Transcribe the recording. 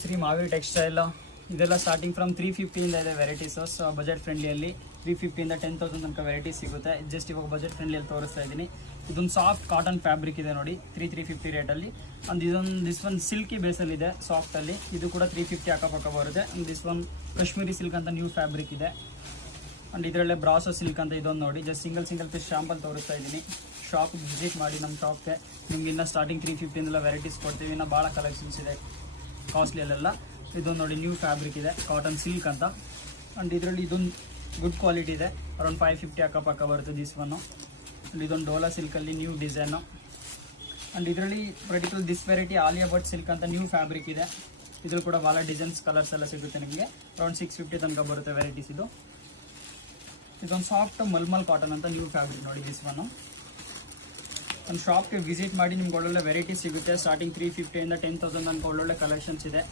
Shri ಮಾವಿ textile ಇದೆಲ್ಲ starting from 350 ಇಂದ ಇದೆ ವೆರೈಟೀಸ್. ಬಜೆಟ್ ಫ್ರೆಂಡ್ಲಿಯಲ್ಲಿ 350 ಇಂದ 10,000 ತನಕ ವೆರೈಟೀಸ್ ಸಿಗುತ್ತೆ. ಜಸ್ಟ್ ಇವಾಗ ಬಜೆಟ್ ಫ್ರೆಂಡ್ಲಿಯಲ್ಲಿ ತೋರಿಸ್ತಾ ಇದ್ದೀನಿ. ಇದೊಂದು ಸಾಫ್ಟ್ ಕಾಟನ್ ಫ್ಯಾಬ್ರಿಕ್ ಇದೆ ನೋಡಿ, 350 ರೇಟಲ್ಲಿ. ಅಂಡ್ ದಿಸ್ ಒನ್ ಸಿಲ್ಕಿ ಬೇಸಲ್ಲಿ ಇದೆ, ಸಾಫ್ಟಲ್ಲಿ. ಇದು ಕೂಡ 350 ಅಕ್ಕಪಕ್ಕ ಬರುತ್ತೆ. And this one Kashmiri silk ಅಂತ ನ್ಯೂ ಫ್ಯಾಬ್ರಿಕ್ ಇದೆ. ಅಂಡ್ ಇದರಲ್ಲೇ ಬ್ರಾಸೋ ಸಿಲ್ಕ್ ಅಂತ ಇದೊಂದು ನೋಡಿ, ಜಸ್ಟ್ ಸಿಂಗಲ್ ಪೀಸ್ ಶಾಂಪಲ್ ತೋರಿಸ್ತಾ ಇದ್ದೀನಿ. ಶಾಪ್ ವಿಸಿಟ್ ಮಾಡಿ ನಮ್ಮ ಶಾಪ್ಗೆ. ನಿಮ್ಗೆ ಇನ್ನೂ ಸ್ಟಾರ್ಟಿಂಗ್ 350 ಇಂದೆಲ್ಲ ವೆರೈಟೀಸ್ ಕೊಡ್ತೀವಿ. ಇನ್ನೂ ಭಾಳ ಕಲೆಕ್ಷನ್ಸ್ ಇದೆ ಕಾಸ್ಟ್ಲಿಯಲ್ಲೆಲ್ಲ. ಇದೊಂದು ನೋಡಿ ನ್ಯೂ ಫ್ಯಾಬ್ರಿಕ್ ಇದೆ, ಕಾಟನ್ ಸಿಲ್ಕ್ ಅಂತ. ಆ್ಯಂಡ್ ಇದರಲ್ಲಿ ಇದೊಂದು ಗುಡ್ ಕ್ವಾಲಿಟಿ ಇದೆ, ಅರೌಂಡ್ 550 ಅಕ್ಕಪಕ್ಕ ಬರುತ್ತೆ ದಿಸ್ ಒನ್ನು. ಆ್ಯಂಡ್ ಇದೊಂದು ಡೋಲಾ ಸಿಲ್ಕಲ್ಲಿ ನ್ಯೂ ಡಿಸೈನು. ಆ್ಯಂಡ್ ಇದರಲ್ಲಿ particular this variety Alia Bhatt silk ಅಂತ ನ್ಯೂ ಫ್ಯಾಬ್ರಿಕ್ ಇದೆ. ಇದ್ರಲ್ಲಿ ಕೂಡ ಭಾಳ ಡಿಸೈನ್ಸ್ ಕಲರ್ಸ್ ಎಲ್ಲ ಸಿಗುತ್ತೆ ನಿಮಗೆ. ಅರೌಂಡ್ 650 ತನಕ ಬರುತ್ತೆ ವೆರೈಟೀಸ್ ಇದು. ಇದೊಂದು ಸಾಫ್ಟ್ ಮಲ್ಮಲ್ ಕಾಟನ್ ಅಂತ ನ್ಯೂ ಫ್ಯಾಬ್ರಿಕ್ ನೋಡಿ ದಿಸ್ ಒನ್ನು. ಒಂದು ಶಾಪ್ಗೆ ವಿಸಿಟ್ ಮಾಡಿ, ನಿಮ್ಗೆ ಒಳ್ಳೊಳ್ಳೆ ವೆರೈಟೀಸ್ ಸಿಗುತ್ತೆ. ಸ್ಟಾರ್ಟಿಂಗ್ 350 ಇಂದ 10,000 ತನಕ ಒಳ್ಳೊಳ್ಳೆ ಕಲೆಕ್ಷನ್ಸ್ ಇದೆ.